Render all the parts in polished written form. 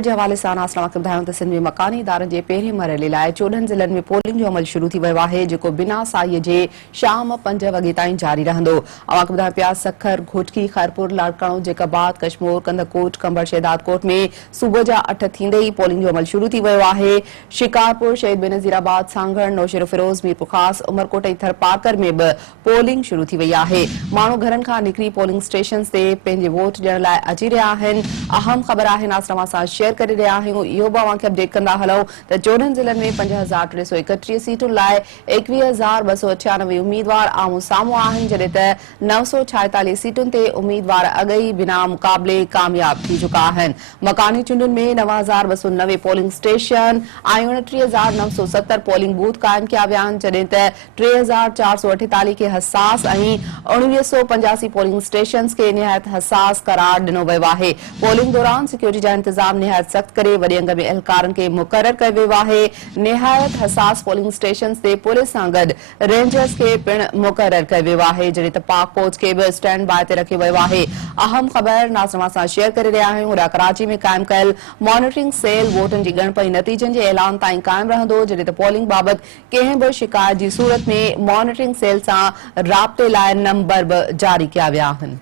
खबर के हवाले सां नासरावा खे ॿुधायूं त सिंध में मकानी इदारनि जे पहिरें मरहले लाइ 14 ज़िलनि में पोलिंग जो अमल शुरू थी वियो आहे, जेको बिना साईअ जे शाम 5 वॻे ताईं जारी रहंदो। अव्हां खे ॿुधायूं पिया सखर, घोटकी, खैरपुर, लाड़काणो, जेकाबाद, कशमोर, कंदकोट, कंबर, शहदादकोट में सुबुह जा 8 थींदे ई पोलिंग जो अमल शुरू थी वियो आहे। शिकारपुर, शहीद बेनज़ीराबाद, सांगड़, नौशेरो फिरोज, मीरपुर खास, उमरकोट ऐं थरपारकर में बि पोलिंग शुरू थी वई आहे। माण्हू घरनि खां निकिरी पोलिंग स्टेशन ते पंहिंजे वोट ॾियण लाइ अची रहिया आहिनि। अहम ख़बर आहे नासरावा सां शेयर करे रहिया आहियूं। इहो बि अव्हां खे अपडेट कंदा हलूं त 14 ज़िलनि में 5331 सीटुनि लाइ 21298 उम्मीदवार आम्हूं साम्हूं आहिनि, जॾहिं त 946 सीटुनि ते उम्मीदवार अॻई बिना मुक़ाबले कामयाब थी चुका आहिनि। मकानी चूंडुनि में 9290 पोलिंग स्टेशन ऐं 29970 पोलिंग बूथ क़ाइम कया विया आहिनि, जॾहिं त 3448 खे हसास ऐं 1985 पोलिंग स्टेशन्स खे निहायत हसास करार ॾिनो वियो आहे। पोलिंग दौरान सिक्योरिटी जा इंतजाम निहायत सख़्त करे वॾे अंग में एहलकारनि खे मुक़रर कयो वियो आहे। निहायत हसास पोलिंग स्टेशन ते पुलिस सां गॾु रेंजर्स खे पिण मुक़रर कयो वियो आहे, जॾहिं त पाक फौज खे बि स्टैंड बाय ते रखियो वियो आहे। अहम ख़बर नासरावा सां शेयर करे रहिया आहियूं। होॾां कराची में क़ाइम कयल मॉनिटरिंग सेल वोटनि जी ॻणप नतीजनि जे ऐलान ताईं क़ाइम रहंदो, जॾहिं त पोलिंग बाबति कंहिं बि शिकायत जी सूरत में मॉनिटरिंग सेल सां राब्ते लाइ नंबर बि जारी कया विया आहिनि।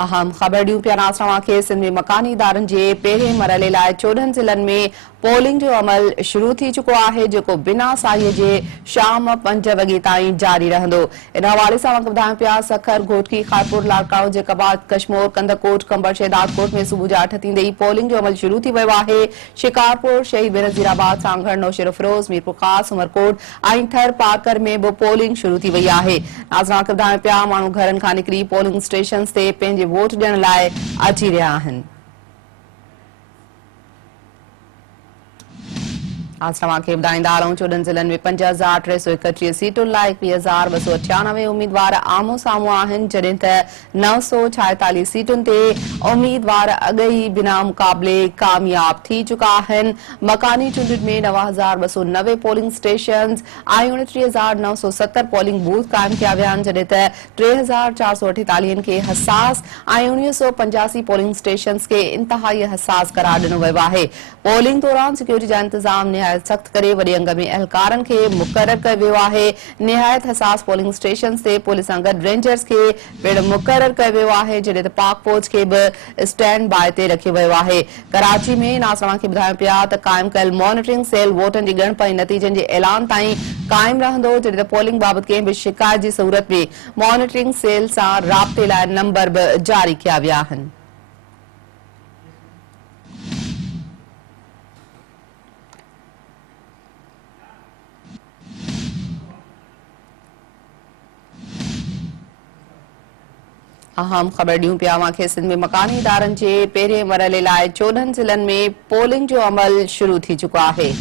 अहम ख़बर ॾियूं पिया नासरावा खे सिंध में मकानी इदारनि जे पहिरें मरहले लाइ 14 ज़िलनि में पोलिंग जो अमल शुरू थी चुको आहे, जेको बिना साईअ जे शाम 5 वॻे ताईं जारी रहंदो। इन हवाले सां अव्हां खे ॿुधायूं पिया सखर, घोटकी, खैरपुर, लाड़काणो, जेकाबाद, कशमोर, कंदकोट, कंबर, शहदादकोट में सुबुह जा 8 थींदे ई पोलिंग जो अमल शुरू थी वियो आहे। शिकारपुर, शहीद बेनज़ीराबाद, सांगड़, नौशेरो फिरोज, मीरपुर खास, उमरकोट ऐं थरपारकर में बि पोलिंग शुरू थी वई आहे। नाज़रान खे ॿुधायूं पिया माण्हू घरनि खां निकिरी पोलिंग स्टेशन ते पंहिंजे वोट ॾियण लाइ अची रहिया आहिनि। नासरावा खे ॿुधाईंदा हलूं 14 ज़िलनि में 5331 सीटुनि लाइ 21298 उम्मीदवार आम्हूं साम्हूं आहिनि, जॾहिं त 946 सीटुनि ते उम्मीदवार अॻई बिना मुक़ाबले कामयाब थी चुका आहिनि। मकानी चूंडुनि में 9290 पोलिंग स्टेशन ऐं 29970 पोलिंग बूथ क़ाइम कया विया आहिनि, जॾहिं त 3448 खे हसास ऐं 1985 पोलिंग स्टेशन खे इंतहाई हसास करार ॾिनो वियो आहे। पोलिंग दौरान सिक्योरिटी जा इंतजाम सख़्त करे वॾे अंग में एहलकारनि खे मुक़रर कयो वियो आहे। निहायत हसास पोलिंग स्टेशन ते पुलिस सां गॾु रेंजर्स खे पिण मुक़रर कयो वियो आहे, जॾहिं त पाक फौज खे बि स्टैंड बाय ते रखियो वियो आहे। कराची में नासरावा खे ॿुधायूं पिया त क़ाइम कयल मॉनिटरिंग सेल वोटनि जी ॻणप नतीजनि जे ऐलान ताईं क़ाइम रहंदो, जॾहिं त पोलिंग बाबति कंहिं बि शिकायत जी सूरत में मॉनिटरिंग सेल सां राब्ते लाइ नंबर बि जारी कया विया आहिनि। अहम ख़बर ॾियूं पिया अव्हां खे सिंध में मकानी इदारनि जे पहिरें मरहले लाइ 14 ज़िलनि में पोलिंग जो अमल शुरू थी चुको आहे।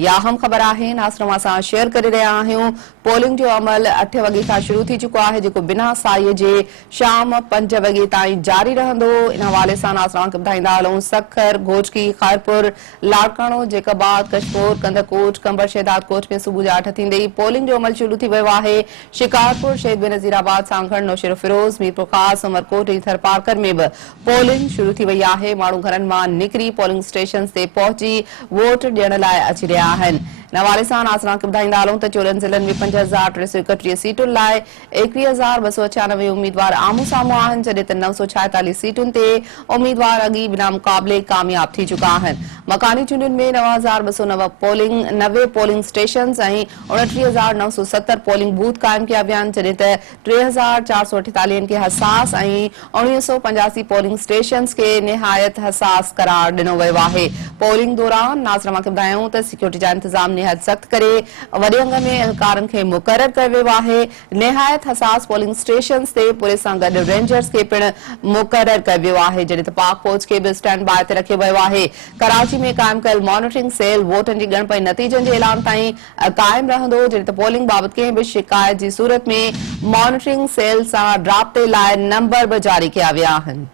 या अहम ख़बर आहे नासरावा सां शेयर करे रहिया आहियूं। पोलिंग जो अमल 8 वॻे खां शुरू थी चुको आहे, जेको बिना साईअ जे शाम 5 वॻे ताईं जारी रहंदो। इन हवाले सां नासरावा खे ॿुधाईंदा हलूं सखर, घोटकी, खैरपुर, लाड़काणो, जेकाबाद, कशमोर, कंदकोट, कंबर, शहदादकोट में सुबुह जा 8 थींदे ई पोलिंग जो अमल शुरू थी वियो आहे। शिकारपुर, शहीद बेनज़ीराबाद, सांगड़, नौशेरो फिरोज, मीरपुर खास, उमरकोट ऐं थरपारकर में बि पोलिंग शुरू थी वई आहे। माण्हू घरनि मां निकिरी पोलिंग स्टेशन ते पहुची वोट ॾियण लाइ अची रहिया आहिनि। इन हवाले सां नासरावा खे ॿुधाईंदा हलूं त 14 ज़िलनि में 5331 सीटुनि लाइ 21296 उम्मीदवार आम्हूं साम्हूं आहिनि, जॾहिं त 946 सीटुनि ते उम्मीदवार अॻी बिना मुक़ाबले कामयाब थी चुका आहिनि। मकानी चूंडुनि में 9290 पोलिंग स्टेशन ऐं 29970 पोलिंग बूथ क़ाइम कया विया आहिनि, जॾहिं त 3448 खे हसास ऐं 1985 पोलिंग स्टेशन खे निहायत हसास करार ॾिनो वियो आहे। पोलिंग दौरान नासरावा खे ॿुधायूं त सिक्योरिटी जा इंतजाम निहायत सख़्त करे वॾे अंग में एहलकारनि खे मुक़रर कयो वियो आहे। निहायत हसास पोलिंग स्टेशन ते पुलिस सां गॾु रेंजर्स खे पिण मुक़रर कयो वियो आहे, जॾहिं त पाक फौज खे बि स्टैंड बाय ते रखियो वियो आहे। कराची में क़ाइम कयल मॉनिटरिंग सेल वोटनि जी ॻणप नतीजनि जे ऐलान ताईं क़ाइम रहंदो, जॾहिं त पोलिंग बाबति कंहिं बि शिकायत जी सूरत में मॉनिटरिंग सेल सां राब्ते लाइ नंबर बि जारी कया विया आहिनि।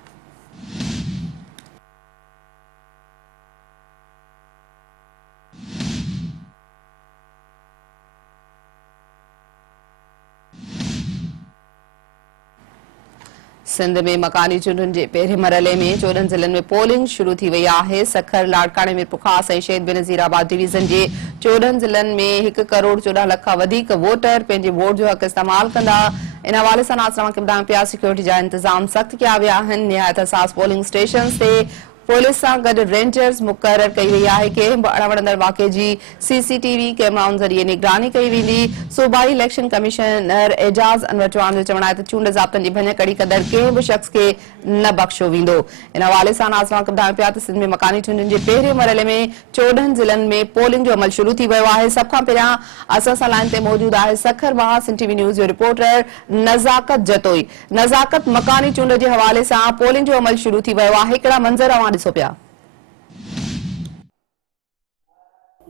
सिंध में मकानी चूंडुनि जे पहिरें मरहले में 14 ज़िलनि में पोलिंग शुरू थी वई आहे। सखर, लाड़काणे, मीरपुर ख़ास ऐं शहीद बेनज़ीराबाद डिवीज़न जे 14 ज़िलनि में 1 करोड़ 14 लख खां वधीक वोटर पंहिंजे वोट जो हक़ इस्तेमाल कंदा। इन हवाले सां नाज़रीन खे ॿुधायूं पिया सिक्योरिटी जा इंतज़ाम सख़्त कया विया आहिनि। निहायत हसास पोलिंग स्टेशन्स ते पुलिस सां गॾु रेंजर्स मुक़रर कई वई आहे। कंहिं बि अणवणंदड़ वाक़े जी सीसीटीवी कैमराउनि ज़रिए निगरानी कई वेंदी। सूबाई इलेक्शन कमिश्नर एजाज़ अनवर चौहान जो चवणु आहे त चूंड ज़ाब्तनि जी भञकड़ी कंदड़ कंहिं बि शख़्स खे न बख़्शियो वेंदो। इन हवाले सां नाज़रीन खे ॿुधायूं पिया त सिंध में मकानी चूंडुनि जे पहिरें मरहले में 14 ज़िलनि में पोलिंग जो अमल शुरू थी वियो आहे। सभ खां पहिरियां असां सां लाइन ते मौजूदु आहे सखर मां सिंध टीवी न्यूज़ जो रिपोर्टर नज़ाकत जतोई। नज़ाकत, मकानी चूंड जे हवाले सां पोलिंग जो अमल शुरू थी वियो आहे, कहिड़ा मंज़र ॾिसो पिया?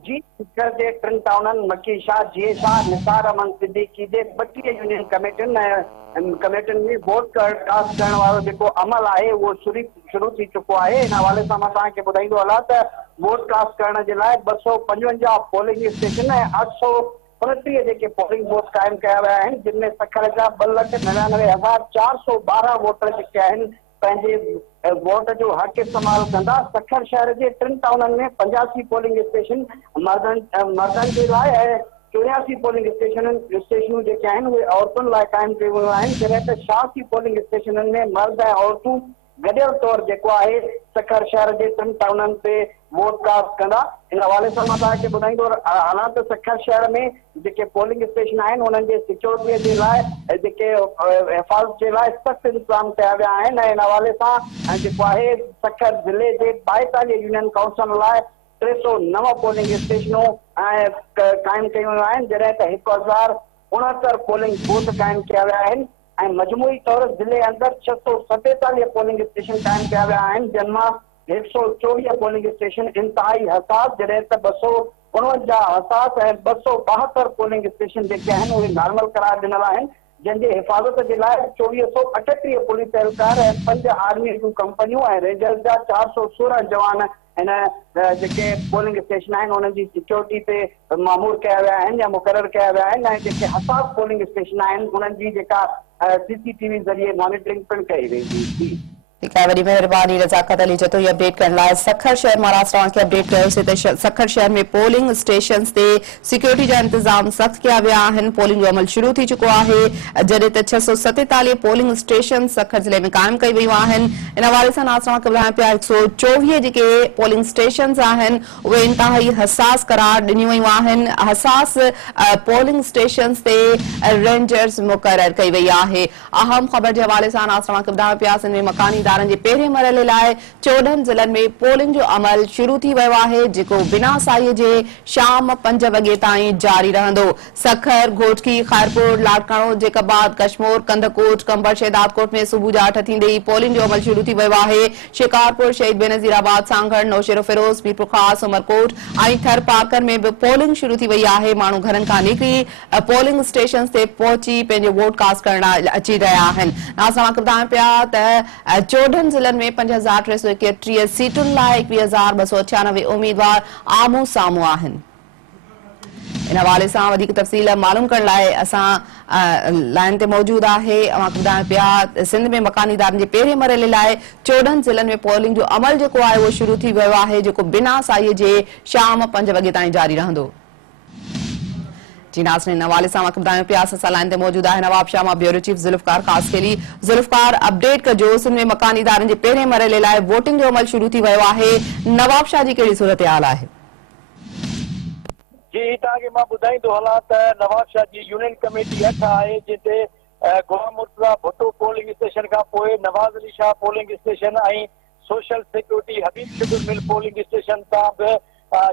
जी, सिक्कर जे टिन टाउननि मकी शाह, जीए शाह, निसार अमन सिद्दीकी जे 32 यूनियन कमेटियुनि में वोट कास्ट करण वारो जेको अमल आहे उहो शुरू थी चुको आहे। इन हवाले सां मां तव्हांखे ॿुधाईंदो हलां त वोट कास्ट करण जे लाइ 255 पोलिंग स्टेशन ऐं 829 जेके पोलिंग बूथ क़ाइमु कया विया आहिनि, जिन में सखर जा 2,99,412 वोटर जेके आहिनि पंहिंजे वोट जो हक़ इस्तेमाल कंदा। सखर शहर जे टिन टाउननि में 85 पोलिंग स्टेशन मर्दनि जे लाइ ऐं 84 पोलिंग स्टेशनूं जेके आहिनि उहे औरतुनि लाइ क़ाइमु कयूं वियूं आहिनि, जॾहिं त 86 पोलिंग स्टेशननि में मर्द ऐं औरतूं गॾियल तौरु जेको आहे सखर शहर जे टिन टाउननि ते वोट कास्ट कंदा। इन हवाले सां मां तव्हांखे ॿुधाईंदो हलां त सखर शहर में जेके पोलिंग स्टेशन आहिनि उन्हनि जे सिक्योरिटीअ जे लाइ जेके हिफ़ाज़त जे लाइ सख़्त इंतज़ाम कया विया आहिनि। ऐं इन हवाले सां जेको आहे सखर ज़िले जे 42 यूनियन काउंसिल लाइ 309 पोलिंग स्टेशनूं क़ाइमु कयूं वियूं आहिनि, जॾहिं त 1069 पोलिंग बूथ क़ाइमु कया विया आहिनि ऐं मजमूई तौरु ज़िले अंदरि 647 पोलिंग स्टेशन क़ाइमु कया विया आहिनि, जिन मां 124 पोलिंग स्टेशन इंतहाई हसास, जॾहिं त 249 हसास ऐं 272 पोलिंग स्टेशन जेके आहिनि उहे नॉर्मल करार ॾिनल आहिनि, जंहिंजे हिफ़ाज़त जे लाइ 2438 पुलिस एहलकार ऐं 5 आर्मी जूं कंपनियूं ऐं रेंजर्स जा 416 जवान इन जेके पोलिंग स्टेशन आहिनि उन्हनि जी सिक्योरिटी ते मामूर कया विया आहिनि या मुक़रर कया विया आहिनि। ऐं जेके हसास पोलिंग स्टेशन आहिनि उन्हनि जी जेका सीसीटीवी ज़रिए मॉनिटरिंग पिणु कई वेंदी। ठीक है, वॾी महिरबानी रज़ाकत अली जतोई अपडेट करण लाइ। सखर शहर महाराष्ट्र खे अपडेट कयोसीं त सखर शहर में पोलिंग स्टेशन्स ते सिक्योरिटी जा इंतज़ाम सख़्त कया विया आहिनि। पोलिंग जो अमल शुरू थी चुको आहे, जॾहिं त 647 पोलिंग स्टेशन सखर ज़िले में क़ाइमु कई वियूं आहिनि। इन हवाले सां नाज़रीन खे ॿुधायां पिया 124 जेके पोलिंग स्टेशन्स आहिनि उहे इंतहाई हसास करार ॾिनियूं वयूं आहिनि। हसास पोलिंग स्टेशन्स ते रेंजर्स मुक़रर कई वई आहे। अहम ख़बर जे हवाले सां नाज़रीन खे ॿुधायां पिया सिंध में मकानी जे पहिरें मरहले लाइ 14 ज़िलनि में पोलिंग जो अमल शुरू थी वियो आहे, जेको बिना साईअ जे शाम 5 वॻे ताईं जारी रहंदो। सखर, घोटकी, ख़ैरपुर, लाड़काणो, जेकबाद, कशमोर, कंदकोट, कंबर, शहदादकोट में सुबुह जा 8 थींदे ई पोलिंग जो अमल शुरू थी वियो आहे। शिकारपुर, शहीद बेनज़ीराबाद, सांगड़, नौशेरो फिरोज, मीरपुर ख़ास, उमरकोट ऐं थर पाकर में बि पोलिंग शुरू थी वई आहे। माण्हू घरनि खां निकिरी पोलिंग स्टेशन ते पहुची पंहिंजो वोट कास्ट करण लाइ अची रहिया आहिनि। असां ॿुधायूं पिया त 14 ज़िलनि में 5331 सीटुनि लाइ 21,298 उम्मीदवार आमू साम्हूं आहिनि। इन हवाले सां वधीक तफ़सील मालूम करण लाइ असां लाइन ते मौजूदु आहे। अवांखे ॿुधायां पिया सिंध में मकानी इदारनि जे पहिरें मरहले लाइ 14 ज़िलनि में पोलिंग जो अमल जेको आहे उहो शुरू थी वियो आहे, जेको बिना साईअ जे शाम 5 वॻे ताईं जारी रहंदो। जी नाज़रीन, हवाले सां ॿुधायूं पिया असां लाइन ते मौजूदु आहे नवाब शाह मां ब्यूरो चीफ ज़ुल्फ़कार ख़ासि खेली। ज़ुल्फ़कार, अपडेट कजो, सिंध में मकानी इदारनि जे पहिरें मरहले लाइ वोटिंग जो अमल शुरू थी वियो आहे। नवाब शाह जी कहिड़ी सूरत हाल आहे? जी, तव्हांखे मां ॿुधाईंदो हलां त नवाब शाह जी यूनियन कमेटी 8 आहे, जिते गुलाम मुर्तज़ा भुट्टो पोलिंग स्टेशन खां पोइ नवाज़ अली शाह पोलिंग स्टेशन ऐं सोशल सिक्योरिटी हबीब शुगर मिल पोलिंग स्टेशन तां बि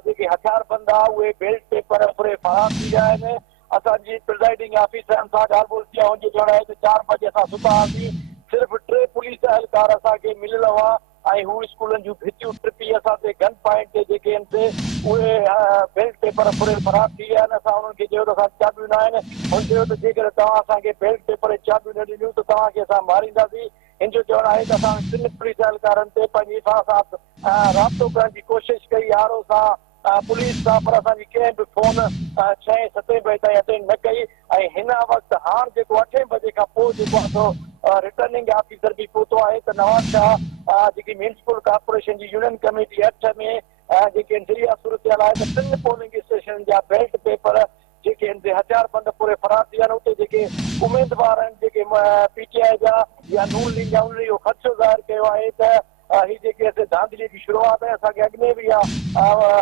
जेके हथियारबंद आहे उहे बेल्ट पेपर पूरे फराहम थी विया आहिनि। असांजी प्रिज़ाइडिंग ऑफिसरनि सां ॻाल्हि ॿोल थी आहे, हुनजो चवणु आहे त 4 बजे असां सुता हुआसीं, सिर्फ़ु 3 पुलिस एहलकार असांखे मिलियल हुआ ऐं हू स्कूलनि जूं भितियूं टिपी असां ते गन पॉइंट ते जेके आहिनि उहे बेल्ट पेपर पूरे फराहम थी विया आहिनि। असां हुननि खे चयो त असां चाबियूं न आहिनि, हुन चयो त जेकर तव्हां असांखे बेल्ट पेपर ऐं चाबियूं न ॾिनियूं त तव्हांखे असां मारींदासीं। हिन जो चवणु आहे त असां 3 पुलिस एहलकारनि ते पंहिंजी सां राब्तो करण जी कोशिशि कई, आरो सां, पुलिस सां, पर असांजी कंहिं बि फोन 6-7 बजे ताईं अटेंड न कई। ऐं हिन वक़्तु हाणे जेको 8 बजे खां पोइ जेको आहे रिटर्निंग ऑफिसर भी पहुतो है तो नवाब शाह जी म्यूनिसिपल कॉर्पोरेशन की यूनियन कमेटी 8 में इंदिरिया सूरत है तो 3 पोलिंग स्टेशन जा बैलेट पेपर हथियारबंद पूरे फरार थी उते उम्मीदवार पीटीआई जा या नून लीग जा उन खदशो ज़ाहिर किया है ही धांधली की शुरुआत है असांखे अॻिमें भी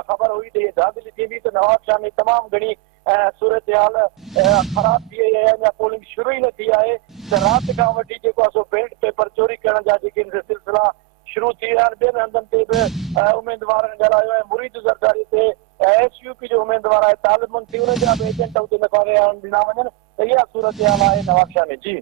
ख़बर हुई तो धांधली थी तो नवाब शाह में तमाम घनी सूरत हाल खराब थी वही है अञा पोलिंग शुरू ही न थी है तो रात का वठी बैलेट पेपर चोरी करण जा सिलसिला शुरू थी रहा ॿियनि हंधनि ते बि उम्मीदवारनि ॻाल्हायो है मुरीद ज़रदारी ते एसयूपी जो उम्मीदवार है तालिबुनि थी उन जा बि एजेंट उते ॾिना वञनि त इहा सूरत हाल आहे नवाबशाह में जी।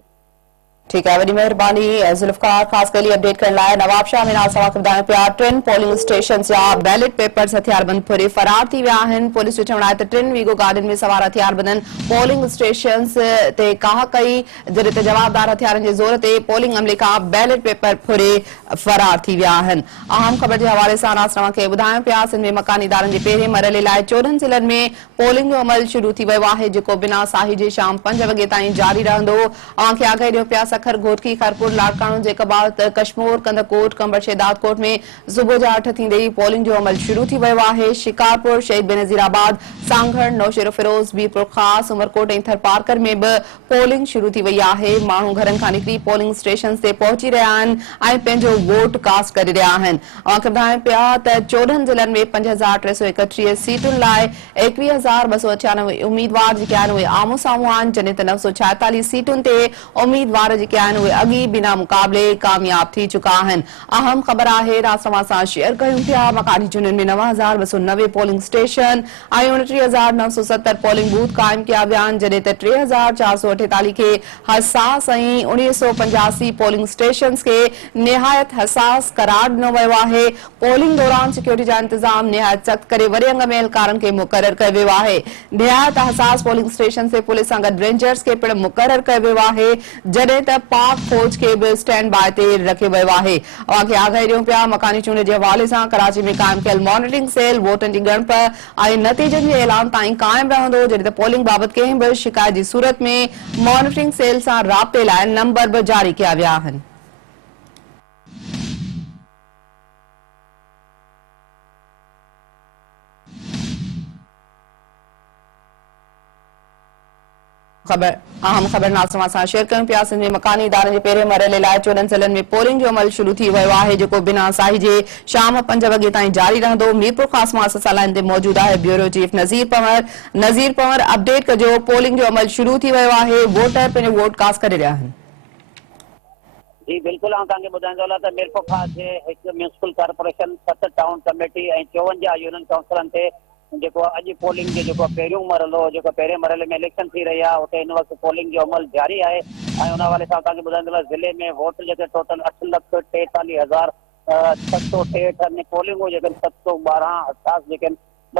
ठीक है, वही मेहरबानी जुल्फकार खास कर अपडेट करने लाए नवाबशाह में नाल सवा ॿुधाइण पिया 3 पोलिंग स्टेशन जा बैलेट पेपर्स हथियारबंद फुरे फरार थी विया आहिनि। पुलिस जो चवणु आहे त 3 वीगो गार्डन में सवार हथियारबंदनि पोलिंग स्टेशन्स ते काह कई जॾहिं त जवाबदार हथियारनि जे ज़ोर ते पोलिंग अमले खां बैलेट पेपर फुरे फरार थी विया आहिनि। अहम ख़बर जे हवाले सां नासरवा खे ॿुधाइण पिया सिंध में मकानी इदारनि जे पहिरें मरहले लाइ 14 ज़िलनि में पोलिंग जो अमल शुरू थी वियो आहे जेको बिना साही जे शाम 5 वॻे ताईं जारी रहंदो। खे आगाही ॾियो पिया सखर घोटकी खरपुर लाड़काणो जेकबाद कश्मोर कंदकोट कंबर शेदादकोट में सुबुह जा 8 थींदे ही पोलिंग जो अमल शुरू थी वियो आहे। शिकारपुर शहीद बेनज़ीराबाद सांघड़ नौशेरो फिरोज बीरपुर खास उमरकोट ऐं थरपारकर में बि पोलिंग शुरू थी वई आहे। माण्हू घरनि खां निकिरी पोलिंग स्टेशन ते पहुची रहिया आहिनि ऐं पंहिंजो वोट कास्ट करे रहिया आहिनि। ॿुधाइण पिया त 14 ज़िलनि में 5331 सीटुनि लाइ 21,298 उम्मीदवार जेके आहिनि उहे आम्हूं साम्हूं आहिनि जॾहिं त 946 सीटुनि ते उम्मीदवार जेके आहिनि उहे अॻी बिना मुक़ाबले कामयाब थी चुका आहिनि। अहम ख़बर आहे रासवा सां शेयर कयूं पिया मकानी चूंडुनि में 9,290 पोलिंग स्टेशन ऐं 29,970 पोलिंग बूथ क़ाइम कया विया आहिनि जॾहिं त 3,448 खे हसास ऐं 1985 पोलिंग स्टेशन खे निहायत हसास करार ॾिनो वियो आहे। पोलिंग दौरान सिक्योरिटी जा इंतजाम निहायत सख़्त करे वॾे अंग में एहलकारनि खे मुक़रर कयो वियो आहे। निहायत हसास पोलिंग स्टेशन ते पुलिस सां गॾु रेंजर्स खे पिणु मुक़रर कयो वियो आहे जॾहिं त पाक फौज खे बि स्टैंड बाय ते रखियो वियो आहे। खे आगाही ॾियूं पिया मकानी चूंड जे हवाले सां कराची में क़ाइम कयल मॉनिटरिंग सेल वोटनि जी ॻणप ऐं नतीजनि जे ऐलान ताईं क़ाइम रहंदो जॾहिं त पोलिंग बाबति कंहिं बि शिकायत जी सूरत में मॉनिटरिंग सेल सां राब्ते लाइ नंबर बि जारी कया विया आहिनि। अहम ख़बर नासरवा सां शेयर कयूं पिया सिंध में मकानी इदारनि जे पहिरें मरहले लाइ 14 ज़िलनि में पोलिंग जो अमल शुरू थी वियो आहे जेको बिना साही जे शाम 5 वॻे ताईं जारी रहंदो। मीरपुर ख़ास मुआसिसा लाइन ते मौजूद आहे ब्यूरो चीफ नज़ीर पंवर अपडेट कजो पोलिंग जो अमल शुरू थी वियो आहे वोटर पंहिंजो वोट कास्ट करे रहिया आहिनि। जी बिल्कुल तव्हांखे ॿुधाईंदो हलां त मीरपुर ख़ास जे हिकु म्यूनिसिपल कॉर्पोरेशन 7 टाउन कमेटी ऐं 54 यूनियन काउंसिलनि ते जेको अॼु पोलिंग जो जेको पहिरियों मरहलो जेको पहिरें मरहले में इलेक्शन थी रही आहे उते हिन वक़्तु पोलिंग जो अमल जारी आहे ऐं उन हवाले सां तव्हांखे ॿुधाईंदो ज़िले में वोट जेके टोटल 8,43,663 अने पोलिंगूं जेके 712 हसास जेके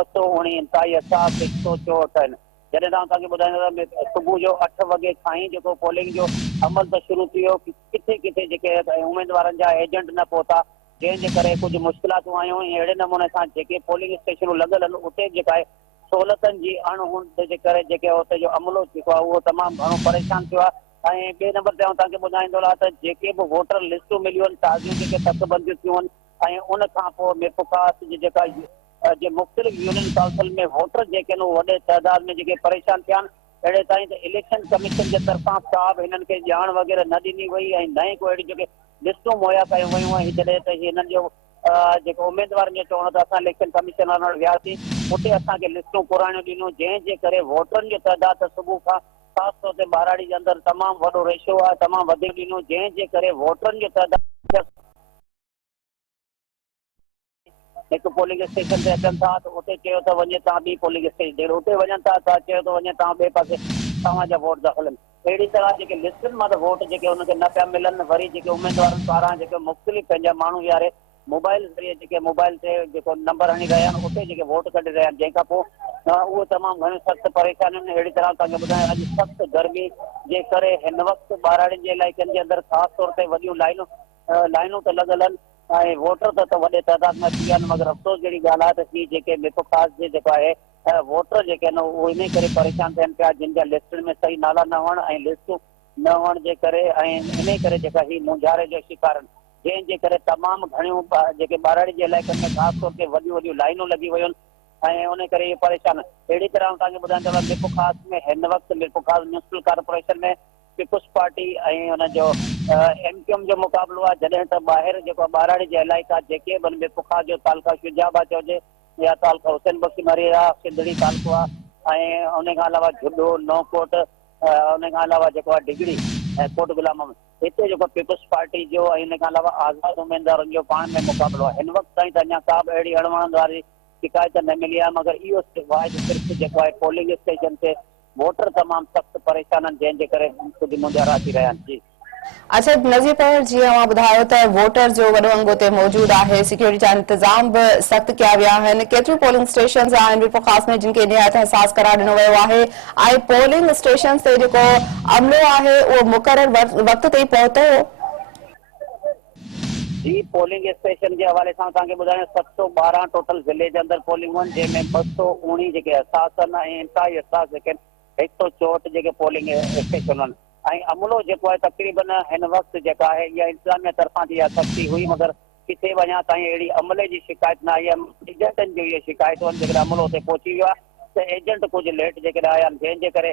219 हसास 164 आहिनि। जॾहिं तव्हांखे ॿुधाईंदो सुबुह जो 8 वॻे खां ई जेको पोलिंग जो अमल त शुरू थी वियो किथे किथे जेके उम्मीदवारनि जा एजेंट न पहुता जंहिंजे करे कुझु मुश्किलातूं आयूं ऐं अहिड़े नमूने सां जेके पोलिंग स्टेशनूं लॻल आहिनि उते जेका आहे सहूलियतनि जी अणहोंद जे करे जेके उते जो अमलो जेको आहे उहो तमामु घणो परेशान थियो आहे। ऐं ॿिए नंबर ते तव्हांखे ॿुधाईंदो आहे त जेके बि वोटर लिस्टूं मिलियूं आहिनि ताज़ियूं जेके तकबंदियूं थियूं आहिनि ऐं उन खां पोइ मीरपुर ख़ास जी जेका जे मुख़्तलिफ़ यूनियन काउंसिल में वोटर जेके आहिनि उहे वॾे तइदाद में जेके परेशान थिया आहिनि अहिड़े ताईं त इलेक्शन कमीशन जे तरफ़ां का बि हिननि खे ॼाण वग़ैरह न ॾिनी वई ऐं न ई को अहिड़ी जेके लिस्टूं मुहैया कयूं वयूं ऐं जॾहिं त हिननि जो जेको उम्मीदवारनि जो चवणो त असां इलेक्शन कमीशन वटि वियासीं उते असांखे लिस्टूं पुराणियूं ॾिनियूं जंहिंजे करे वोटरनि जो तइदाद त सुबुह खां ख़ासि तौर ते ॿाराड़ी जे अंदरि तमामु वॾो रेशो आहे तमामु वधीक ॾिनियूं जंहिंजे करे वोटरनि जो तइदाद हिकु पोलिंग स्टेशन ते अचनि था त उते चयो त वञे तव्हां ॿी पोलिंग स्टेशन उते वञनि था त चयो त वञे तव्हां ॿिए पासे तव्हांजा वोट दाख़िल आहिनि। अहिड़ी तरह जेके लिस्टनि मां त वोट जेके हुनखे न पिया मिलनि वरी जेके उम्मीदवारनि पारां जेके मुख़्तलिफ़ पंहिंजा माण्हू यारे मोबाइल ज़रिए जेके मोबाइल ते जेको नंबर हणी रहिया आहिनि उते जेके वोट कढी रहिया आहिनि जंहिंखां पोइ उहे तमामु घणियूं सख़्तु परेशानियूं आहिनि। अहिड़ी तरह तव्हांखे ॿुधायां अॼु सख़्तु गर्मी जे करे हिन वक़्तु ॿाराड़ियुनि जे इलाइक़नि जे अंदरि ख़ासि तौर ते वॾियूं लाइनूं त लॻल आहिनि ऐं वोटर त वॾे तइदाद में अची विया आहिनि मगर अफ़सोस जहिड़ी ॻाल्हि आहे त ही जेके मीरपुर ख़ास जे जेको आहे वोटर जेके आहिनि उहे इन करे परेशान थियनि पिया जिन जा लिस्टुनि में सही नाला न हुअण ऐं लिस्टूं न हुअण जे करे ऐं इन करे जेका ही मुंझारे जो शिकार आहिनि, जंहिंजे करे तमामु घणियूं जेके ॿाराड़ी जे इलाइक़नि में ख़ासि तौर ते वॾियूं वॾियूं लाइनूं लॻी वयूं आहिनि ऐं उन करे इहे परेशान। अहिड़ी तरह तव्हांखे ॿुधाईंदो मिरपुर ख़ासि में हिन वक़्तु मिरपुर ख़ासि म्यूनिसिपल कॉर्पोरेशन में पीपुल्स पार्टी ऐं हुनजो MQM जो मुक़ाबिलो आहे, जॾहिं त ॿाहिरि जेको ॿाराड़ी जे इलाइक़ा जेके बि मिरपुर ख़ासि जो तालुका शुजाबाद चइजे या तालुका हुसैन बख्शी मरीरा सिंधड़ी तालुको आहे ऐं उन खां अलावा झुडो नौकोट उन खां अलावा जेको आहे डिगड़ी ऐं कोट गुलाम हिते जेको पीपुल्स पार्टी जो ऐं इन खां अलावा आज़ाद उम्मीदवारनि जो पाण में मुक़ाबिलो आहे। हिन वक़्तु ताईं त अञा का बि अहिड़ी अणवणनि वारी शिकायत न मिली आहे, मगर इहो सिर्फ़ु जेको आहे पोलिंग स्टेशन ते वोटर तमामु सख़्तु परेशान आहिनि, जंहिंजे करे कुझु मुंझारा अची रहिया आहिनि। जी अच्छा नज़ीर पर जीअं मां ॿुधायो त वोटर जो वॾो अंग उते मौजूदु आहे, सिक्योरिटी जा इंतज़ाम बि सख़्तु कया विया आहिनि। केतिरियूं पोलिंग स्टेशन आहिनि मिरपुर ख़ासि में जिन खे निहायत हसास करार ॾिनो वियो आहे ऐं पोलिंग स्टेशन ते जेको अमलो आहे उहो मुक़ररु वक़्त ते पहुतो हो? जी पोलिंग स्टेशन के हवाले से ॿुधायां 712 टोटल ज़िले के अंदर पोलिंग आहिनि, जंहिंमें 219 जेके हसास आहिनि ऐं इंतहाई हसास जेके 164 जेके पोलिंग स्टेशन आहिनि ऐं अमलो जेको आहे तक़रीबन हिन वक़्तु जेका आहे इहा इंतज़ामिया तरफ़ां जी इहा सख़्ती हुई, मगर किथे बि अञा ताईं अहिड़ी अमले जी शिकायत न आई आहे। एजेंटनि जूं इहे शिकायतूं आहिनि जेकॾहिं अमलो उते पहुची वियो आहे त एजेंट कुझु लेट जेकॾहिं आया आहिनि, जंहिंजे करे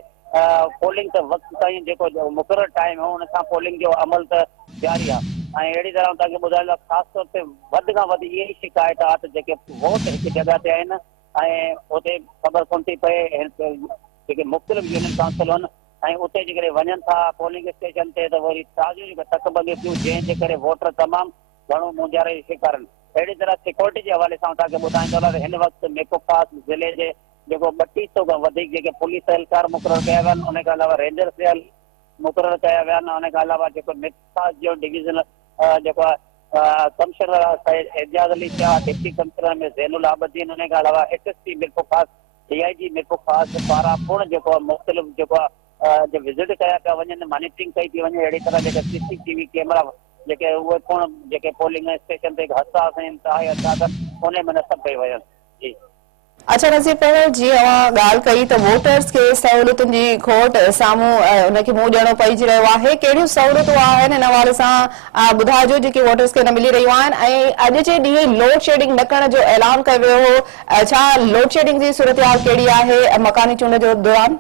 पोलिंग त वक़्तु ताईं जेको मुक़ररु टाइम हो उन सां पोलिंग जो अमल त जारी आहे। ऐं अहिड़ी तरह तव्हांखे ॿुधाईंदा ख़ासि तौर ते वधि खां वधि इहे ई शिकायत आहे त जेके वोट हिकु जॻह ते आहिनि ऐं उते ख़बर कोन थी पए जेके मुख़्तलिफ़ यूनियन काउंसिल आहिनि ऐं उते जेकॾहिं वञनि था पोलिंग स्टेशन ते त वरी ताज़ियूं जेके तकबंदियूं थियूं, जंहिंजे करे वोटर तमामु घणो मुंझारे जो शिकार आहिनि। अहिड़ी तरह सिक्योरिटी जे हवाले सां तव्हांखे ॿुधाईंदो हिन वक़्तु मिरपुर ख़ासि ज़िले जे जेको 3200 खां वधीक जेके पुलिस एहलकार मुक़ररु कया विया आहिनि, उन खां अलावा रेंजर्स मुक़ररु कया विया आहिनि, उन खां अलावा जेको मिरपुर ख़ासि जो डिवीज़न जेको आहे कमिश्नर एजाज़ अली शाह, डिप्टी कमिश्नर में ज़ैनुल आबदीन, उन खां अलावा SSP मिरपुर ख़ासि DIG मिरपुर ख़ासि पारां पिणु जेको मुख़्तलिफ़ जेको आहे विज़िट कया पिया वञनि, मॉनिटरिंग कई थी वञे। अहिड़ी तरह जेके CCTV कैमरा जेके उहे पिणु जेके पोलिंग स्टेशन ते हसास ऐं इंतहाई हसास उन में नस्ब कई वञनि। जी अच्छा नज़ीर पर जीअं ॻाल्हि कई त वोटर्स खे सहूलियतुनि जी खोट साम्हूं उनखे मुंहुं ॾियणो पइजी रहियो आहे, कहिड़ियूं सहूलियतूं आहिनि हिन हवाले सां ॿुधाइजो जेके वोटर्स खे न मिली रहियूं आहिनि ऐं अॼु जे ॾींहुं लोड शेडिंग न करण जो ऐलान कयो वियो हो, छा लोड शेडिंग जी सूरतहाल कहिड़ी आहे मकानी चूंड जो दौरान?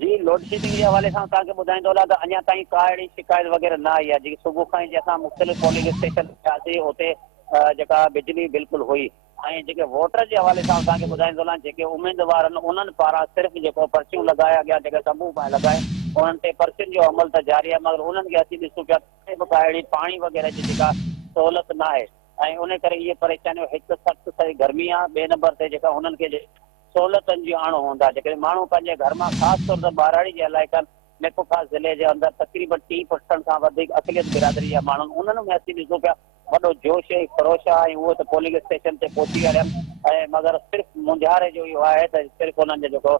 जी लोड शेडिंग के हवाले सां तव्हांखे ॿुधाईंदो त अञा ताईं का अहिड़ी शिकायत वग़ैरह न आई आहे। जेकी सुबुह खां ई जे असां मुख़्तलिफ़ पोलिंग स्टेशन वियासीं उते जेका बिजली बिल्कुलु हुई ऐं जेके वोटर जे हवाले सां तव्हांखे ॿुधाईंदो जेके उम्मीदवार आहिनि उन्हनि पारां सिर्फ़ु जेको पर्चियूं लॻाया गया जेके समूह पाण लॻाए उन्हनि ते पर्चियुनि जो अमल त जारी आहे, मगर उन्हनि खे अची ॾिसूं पिया का अहिड़ी पाणी वग़ैरह जी जेका सहूलियत न आहे ऐं उन करे इहे परेशानियूं, हिकु सख़्तु सही गर्मी आहे, ॿिए नंबर ते जेका उन्हनि खे सहूलियतुनि जी आणो हूंदा जेके माण्हू पंहिंजे घर मां ख़ासि तौर ते ॿाराड़ी जे इलाइक़नि मिरपुर ख़ासि ज़िले जे अंदरि तक़रीबन 30% खां वधीक अक़लियत बिरादरी जा माण्हू उन्हनि में अची ॾिसूं पिया वॾो जोश ऐं ख़रोश आहे ऐं उहो त पोलिंग स्टेशन ते पहुची विया आहिनि ऐं मगर सिर्फ़ु मुंझारे जो इहो आहे त सिर्फ़ु उन्हनि जो जेको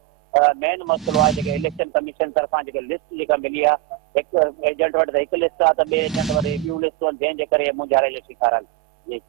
मेन मसइलो आहे जेके इलेक्शन कमीशन तरफ़ां जेके लिस्ट जेका मिली आहे, हिकु एजेंट वटि त हिकु लिस्ट आहे त ॿिए एजेंट वटि ॿियूं लिस्टूं आहिनि, जंहिंजे करे मुंझारे जो शिकार आहिनि। जी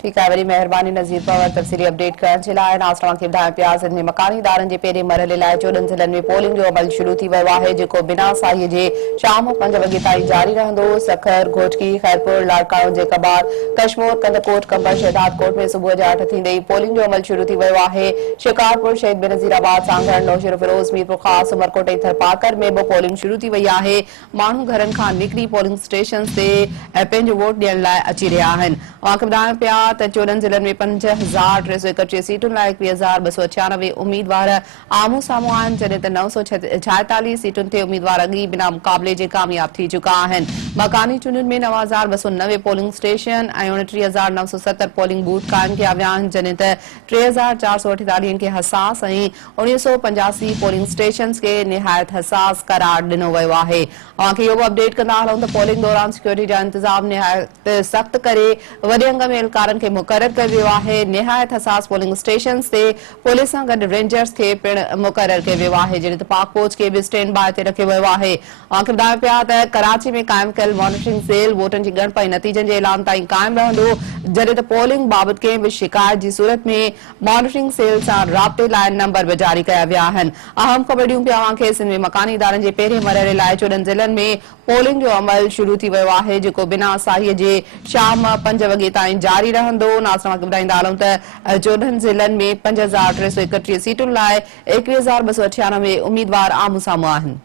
ठीकु आहे, वरी महिरबानी नज़ीर पर तफ़सीली अपडेट करण जे लाइ। नाज़रीन खे ॿुधाइण पिया ज़िले में मकानी इदारनि जे पहिरें मरहले लाइ 14 ज़िलनि में पोलिंग जो अमल शुरू थी वियो आहे, जेको बिना साईअ जे शाम 5 वॻे ताईं जारी रहंदो। सखर, घोटकी, खैरपुर, लाड़काणो, जेकबाद, कशमोर, कंदकोट, कंबर, शहदादकोट में सुबुह जा 8 थींदे ई पोलिंग जो अमल शुरू थी वियो आहे। शिकारपुर, शहीद बेनज़ीराबाद, सांगड़, नौशेरो फिरोज, मीरपुर ख़ासि, उमरकोट ऐं थरपाकर में बि पोलिंग शुरू थी वई आहे। माण्हू घरनि खां निकिरी पोलिंग स्टेशन ते पंहिंजो वोट ॾियण लाइ अची रहिया आहिनि। तव्हांखे ॿुधाइण पिया त 14 ज़िलनि में 5331 सीटुनि लाइ 21,296 उम्मीदवार आम्हूं साम्हूं आहिनि, जॾहिं त 946 सीटुनि ते उम्मीदवार अॻी बिना मुक़ाबले जे कामयाब थी चुका आहिनि। मकानी चूंडुनि में 9,290 पोलिंग स्टेशन ऐं 29,970 पोलिंग बूथ क़ाइम कया विया आहिनि, जॾहिं त 3,448 खे हसास ऐं 1985 पोलिंग स्टेशन खे निहायत हसास करार ॾिनो वियो आहे। तव्हांखे इहो बि अपडेट कंदा हलूं त पोलिंग दौरान सिक्योरिटी जा इंतज़ाम निहायत सख़्तु करे वॾे अंग में एहलकारनि खे खे मुक़रर कयो वियो आहे। निहायत हसास पोलिंग स्टेशन ते पुलिस सां गॾु रेंजर्स खे पिण मुक़रर कयो वियो आहे, जॾहिं त पाक फौज खे बि स्टैंड बाय ते रखियो वियो आहे। खे ॿुधायो पिया त कराची में क़ाइमु कयल मॉनिटरिंग सेल वोटनि जी ॻणप ऐं नतीजनि जे ऐलान ताईं क़ाइमु रहंदो, जॾहिं त पोलिंग बाबति कंहिं बि शिकायत जी सूरत में मॉनिटरिंग सेल सां राब्ते लाइ नंबर बि जारी कया विया आहिनि। अहम ख़बर ॾियूं पिया कि सिंध में मकानी इदारनि जे पहिरें मरहले लाइ 14 ज़िलनि में पोलिंग जो अमल शुरू थी वियो आहे, जेको बिना साहीअ जे शाम 5 वॻे ताईं जारी रहंदो। नाज़रीन खे ॿुधाईंदा हलूं त 14 ज़िलनि में 5331 सीटुनि लाइ 21298 उम्मीदवार आम्हूं साम्हूं आहिनि।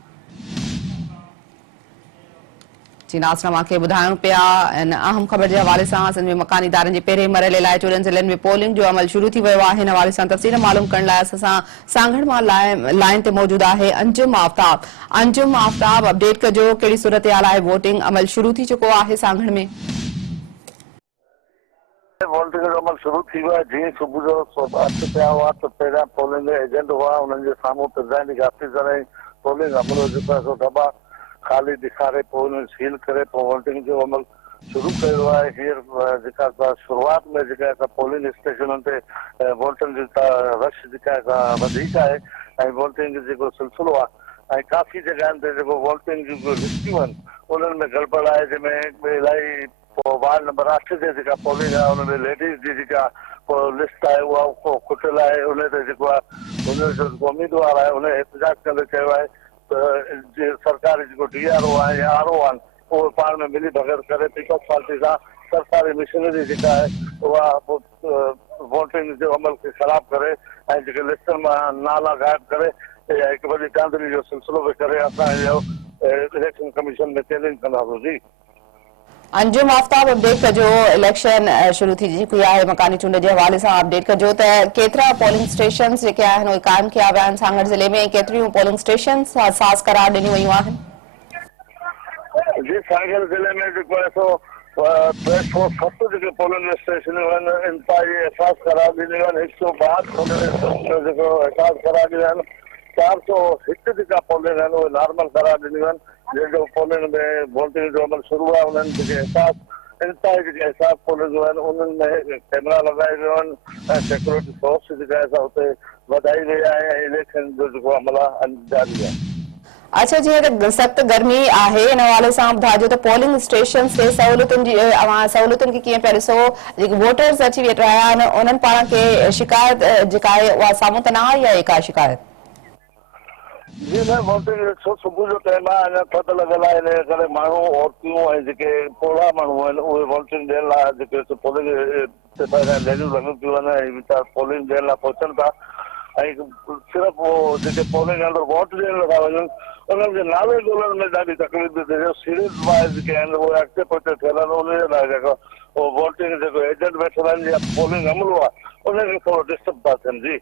जी नाज़रीन खे ॿुधायूं पिया इन अहम ख़बर जे हवाले सां सिंध में मकानी इदारनि जे पहिरें मरहले लाइ 14 ज़िलनि में पोलिंग जो अमल शुरू थी वियो आहे। हिन हवाले सां तफ़सील मालूम करण लाइ असां सांगड़ मां लाइन ते मौजूद आहे अंजुम आफ्ताब। अंजुम आफ्ताब, अपडेट कजो कहिड़ी सूरत-हाल आहे, वोटिंग अमल शुरू थी चुको आहे सांगड़ में? वोटिंग जो अमल शुरू थी वियो आहे। जीअं सुबुह जो 8 थिया हुआ त पहिरियां पोलिंग एजेंट हुआ, उन्हनि जे साम्हूं प्रिज़ाइडिंग ऑफिसर ऐं पोलिंग अमलो जेको आहे सो दॿा ख़ाली ॾेखारे पोइ उन्हनि सील करे पोइ वोटिंग जो अमल शुरू कयो आहे। हींअर जेका शुरूआत में जेका पोलिंग स्टेशननि ते वोटनि जी रश जेका वधीक आहे ऐं वोटिंग जेको सिलसिलो आहे ऐं काफ़ी जॻहियुनि ते जेको वोटिंग जूं लिस्टियूं आहिनि उन्हनि में गड़बड़ आहे, जंहिंमें इलाही पोइ वार्ड नंबर 8 ते जेका पोलिंग आहे उनमें लेडीज़ जी जेका पोइ लिस्ट आहे उहा खुटियल आहे। उन ते जेको आहे उनजो जेको उम्मीदवार आहे उन एहतजाज कंदे चयो आहे त सरकारी जेको DRO आहे या RO आहिनि उहे पाण में मिली भगत करे पीपल्स पार्टी सां सरकारी मशीनरी जेका आहे उहा वोटिंग जो अमल खे ख़राब करे ऐं जेके लिस्टनि मां नाला गाइब करे हिकु वॾी धांधली जो सिलसिलो बि करे असां इहो इलेक्शन कमीशन में चैलेंज कंदासीं। जी अंजुम आफ्ताब, अपडेट कजो इलेक्शन शुरू थी चुकी आहे, मकानी चूंड जे हवाले सां अपडेट कजो त केतिरा पोलिंग स्टेशन जेके आहिनि उहे क़ाइमु कया विया आहिनि सांगड़ ज़िले में, केतिरियूं पोलिंग स्टेशन साज़ करार ॾिनियूं वयूं आहिनि? जी सांगड़ ज़िले में जेको आहे सो 307 जेके पोलिंग स्टेशनूं आहिनि इंतिहाई एहसास करार ॾिनियूं आहिनि। 162 जेको एहसास करार ॾिना आहिनि। 401 जेका पोलिंग आहिनि उहे नॉर्मल करार ॾिनियूं आहिनि। जेको पोलिंग में वोटिंग जो अमल शुरू आहे उन्हनि जेके इंतिहाई जेके एहसास पोलिंगूं आहिनि उन्हनि में कैमरा लॻाए वियो आहिनि ऐं सिक्योरिटी फोर्स जेका आहे सा हुते वधाई वई आहे ऐं इलेक्शन जो जेको अमल आहे जारी आहे। अच्छा, जीअं त सख़्त गर्मी आहे, इन हवाले सां ॿुधाइजो त पोलिंग स्टेशन ते सहूलियतुनि खे कीअं पिया ॾिसो? जेके वोटर्स अची वेठा आहिनि उन्हनि पाण खे शिकायत जेका आहे उहा साम्हूं त न आई आहे का शिकायत? जी न, वोटिंग सुबुह जो टाइम आहे, अञा थधि लॻल आहे, इन करे माण्हू औरतियूं ऐं जेके पोड़ा माण्हू आहिनि उहे वोटिंग ॾियण लाइ जेके पोलिंग ते पहिरियां लाइनियूं लॻियूं पियूं आहिनि ऐं वीचारा पोलिंग ॾियण लाइ पहुचनि था ऐं सिर्फ़ु उहो जेके पोलिंग अंदरि वोट ॾियण था वञनि उन्हनि जे नाले ॻोल्हण में ॾाढी तकलीफ़ थी थिए। सीरीज़ वाइज़ जेके आहिनि उहे अॻिते पुठिते थियल आहिनि, उनजे लाइ जेको उहो वोटिंग जेको एजेंट वेठल आहिनि या पोलिंग अमलो आहे उनखे थोरो डिस्टर्ब था थियनि। जी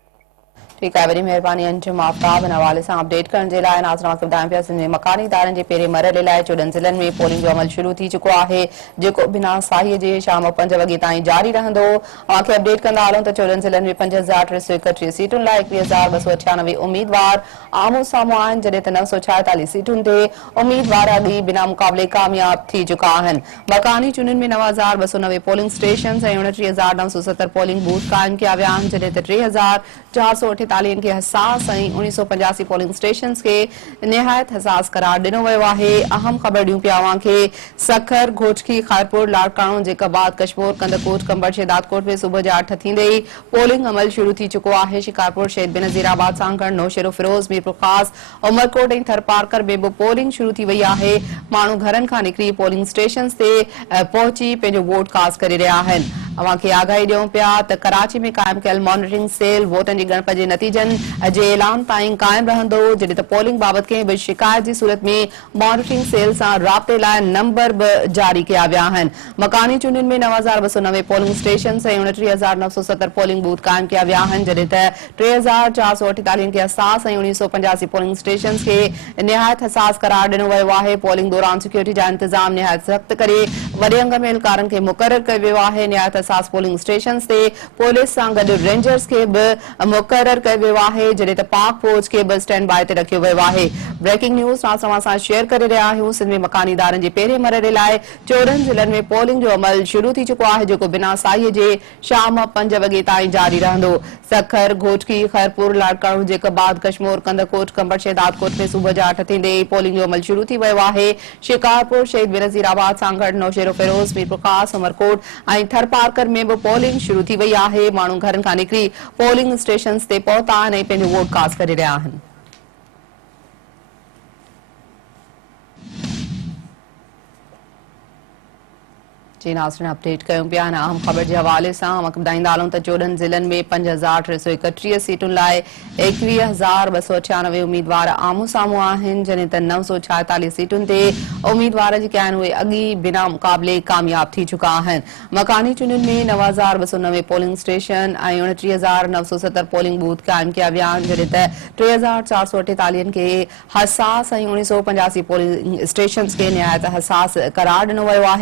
ठीक है, वरी मेहरबानी अंजुम आफ्ताब इन हवाले सां अपडेट करण जे लाइ। नाज़रीन खे ॿुधायूं पिया सिंध में मकानी इदारनि जे पहिरें मरहले लाइ 14 ज़िलनि में पोलिंग जो अमल शुरू थी चुको आहे, जेको बिना साहीअ जे शाम 5 वॻे ताईं जारी रहंदो। खे अपडेट कंदा हलूं त 14 ज़िलनि में 5331 सीटुनि लाइ 21298 उम्मीदवार आम्हूं साम्हूं आहिनि, जॾहिं त 946 सीटुनि ते उम्मीदवार अॻी बिना मुक़ाबले कामयाब थी चुका आहिनि। मकानी चूंडुनि में 9290 पोलिंग स्टेशन ऐं 29970 पोलिंग बूथ क़ाइमु कया विया आहिनि, जॾहिं त 3448 खे हसास ऐं 1985 पोलिंग स्टेशन खे निहायत हसास करार ॾिनो वियो आहे। अहम ख़बर ॾियूं पिया कि सखर, घोटकी, खारपुर, लाड़काणो, जेकाबाद, कशमोर, कंदकोट, कंबड़, शेदादकोट में सुबुह जा 8 थींदे ई पोलिंग अमल शुरू थी चुको आहे। शिकारपुर, शहीद बेनज़ीराबाद, सांगड़, नौशेरो, फिरोज, मीरपुर ख़ास, उमरकोट ऐं थरपारकर में बि पोलिंग शुरू थी वई आहे। माण्हू घरनि खां निकिरी पोलिंग स्टेशन ते पहुची पंहिंजो वोट कास्ट करे रहिया आहिनि। खे आगाही ॾियूं पिया त कराची में क़ाइमु कयल मॉनिटरिंग सेल वोटनि जी ॻणप जे नतीजनि जे ऐलान ताईं क़ाइमु रहंदो, जॾहिं त पोलिंग बाबति कंहिं बि शिकायत जी सूरत में मॉनिटरिंग सेल सां राब्ते लाइ नंबर बि जारी कया विया आहिनि। मकानी चूंडुनि में 9290 पोलिंग स्टेशन ऐं 29970 पोलिंग बूथ क़ाइमु कया विया आहिनि, जॾहिं त 3448 खे हसास ऐं 1985 पोलिंग स्टेशन खे निहायत हसास करार ॾिनो वियो आहे। पोलिंग दौरान सिक्योरिटी जा इंतज़ाम निहायत सख़्त करे वॾे अंग में एहलकारनि खे मुक़रर कयो वियो आहे। निहायत हसास पोलिंग स्टेशन ते पुलिस सां गॾु रेंजर्स खे बि मुक़रर कयो वियो आहे, जॾहिं त पाक फौज खे बि स्टैंड बाय ते रखियो वियो आहे। ब्रेकिंग न्यूज़ तव्हां सां शेयर करे रहिया आहियूं। सिंध में मकानी इदारनि जे पहिरें मरहले लाइ 14 ज़िलनि में पोलिंग जो अमल शुरू थी चुको आहे, जेको बिना साईअ जे शाम 5 वॻे ताईं जारी रहंदो। सखर, घोटकी, खैरपुर, लाड़काणू, जेकबाद, कशमोर, कंदकोट, कंबड़, शहदादकोट में सुबुह जा 8 थींदे ई पोलिंग जो अमल शुरू थी वियो आहे। शिकारपुर, शहीद बेनज़ीराबाद, सांगड़, नौशेरो फिरोज, मीरपुर खास, उमरकोट ऐं थरपारकर में बि पोलिंग शुरू थी वई आहे। माण्हू घरनि खां निकिरी पोलिंग स्टेशन ते पहुता आहिनि ऐं पंहिंजो वोट कास्ट करे रहिया आहिनि। जी नाज़रीन, अपडेट कयूं पिया अहम ख़बर जे हवाले सां ॿुधाईंदा हलूं त 14 ज़िलनि में 5331 सीटुनि लाइ 21,298 उम्मीदवार आम्हूं साम्हूं आहिनि, जॾहिं त 946 सीटुनि ते उम्मीदवार जेके आहिनि उहे अॻी बिना मुक़ाबले कामयाब थी चुका आहिनि। मकानी चूंडियुनि में 9,290 पोलिंग स्टेशन ऐं 29,970 पोलिंग बूथ क़ाइम कया विया आहिनि, जॾहिं त 3,448 खे हसास ऐं 1985 पोलिंग स्टेशन खे निहायत हसास करार ॾिनो वियो आहे।